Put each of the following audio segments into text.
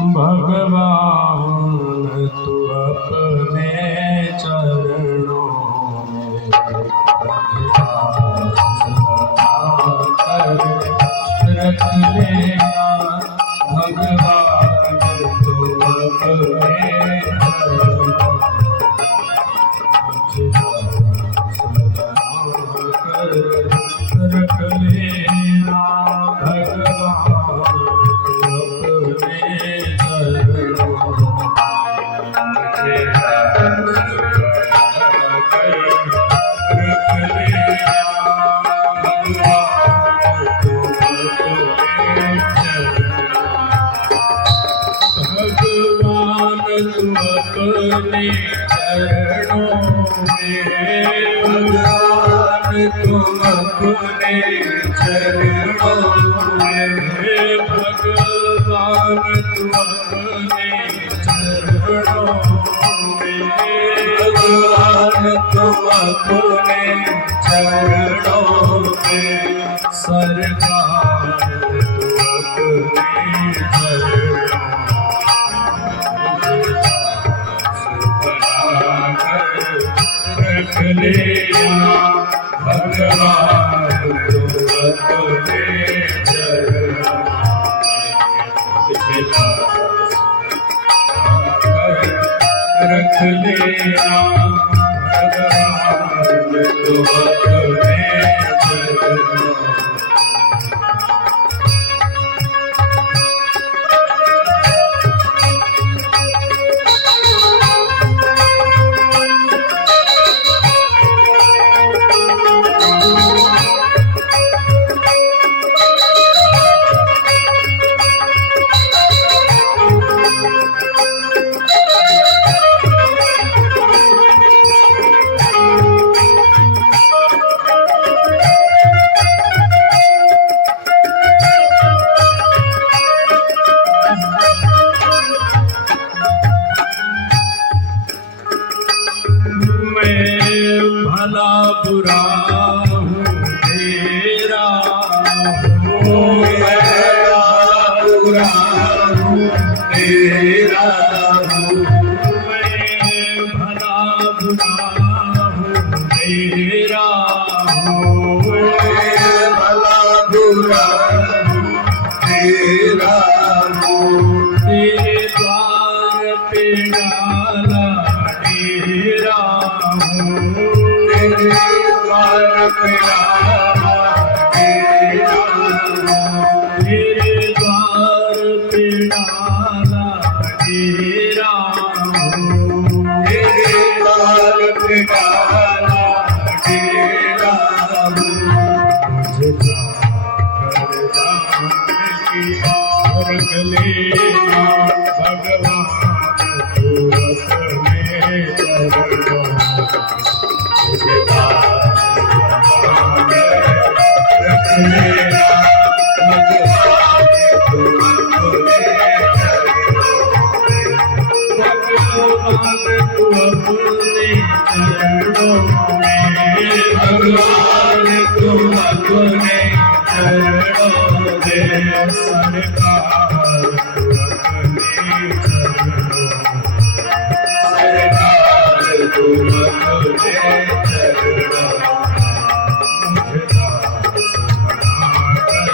भगवान तू अपने चरणों में कर रख लेना। भगवान तू अपने चरणों कर रख लेना। भगवान तुम अपने चरणों में, भगवान तुम अपने चरणों में, भगवान तुम अपने चरणों में, भगवान तुम अपने चरणों में, सरकार तुम अपने चरणों रख लेना। भगवान तुम अपने चरणों रख लेना। भगवान तुम अपने चरणों भला बुरा हूँ तेरा, भला बुरा हूँ तेरा, भला बुरा हूँ तेरा, भला बुरा तेरा, तेरे द्वार पे डाला डेरा हूँ, तेरे द्वार पे डाला डेरा, तेरे द्वार पे डाला डेरा हूँ, तेरे द्वार पे डाला डेरा हूँ। मुझे रख लेना। भगवान तू अपने चरणों मुझे रख लेना। भगवान तू अपने चरणों, भगवान तू अपने चरणों में, भगवान तू अपने चरणों में, सरकार तू अपने चरणों, सरकार तू अपने चरणों, मुझे दास बनाकर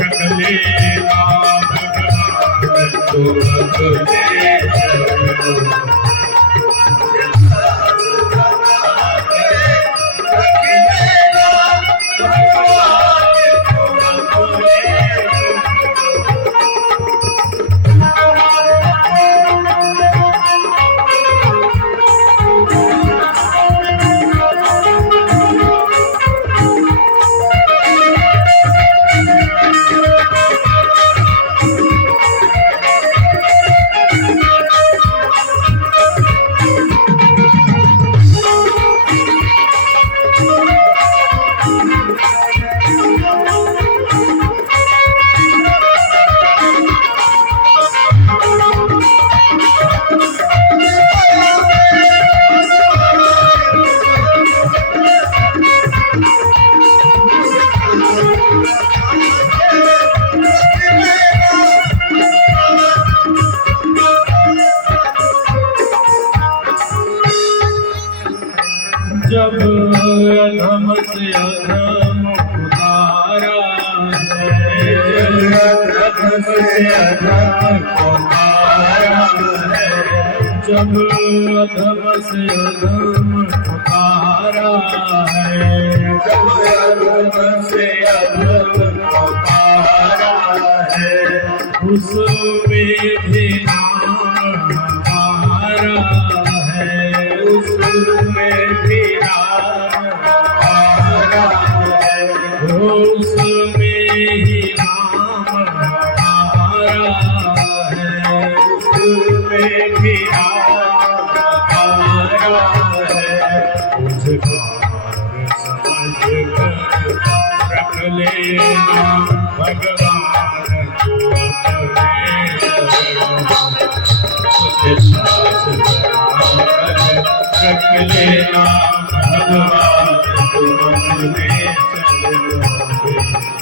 रख लेना। भगवान तू अपने चरणों अधम उतारा है, अधम से अधम उतारा है, जब अधम से अधम उतारा है, जब अधम से अधम उतारा है, उसमें भी नाम हमारा है, उसमें भी नाम हमारा है, उसमें ही नाम हमारा है, उसमें भी नाम हमारा है। कुछ बार समझ कर रख लेना भगवान को अपने चरणों, कुछ सास बनाकर रख लेना भगवान को अपने चरणों में,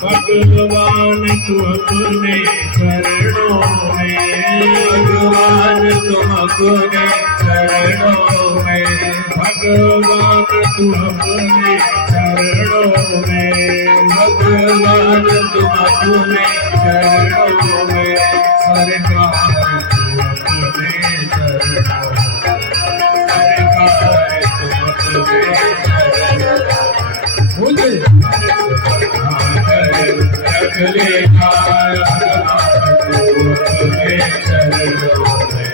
भगवान को अपने चरणों में, भगवान तुम अपने चरणों में, भगवान तू अपने चरणों में, भगवान तुम अपने चरणों में, सरकार तू अपने चरणों में, सरकार तुम अपने चरणों में, मुझे रख लेना भगवान तू अपने चरणों में,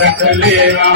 रख लेना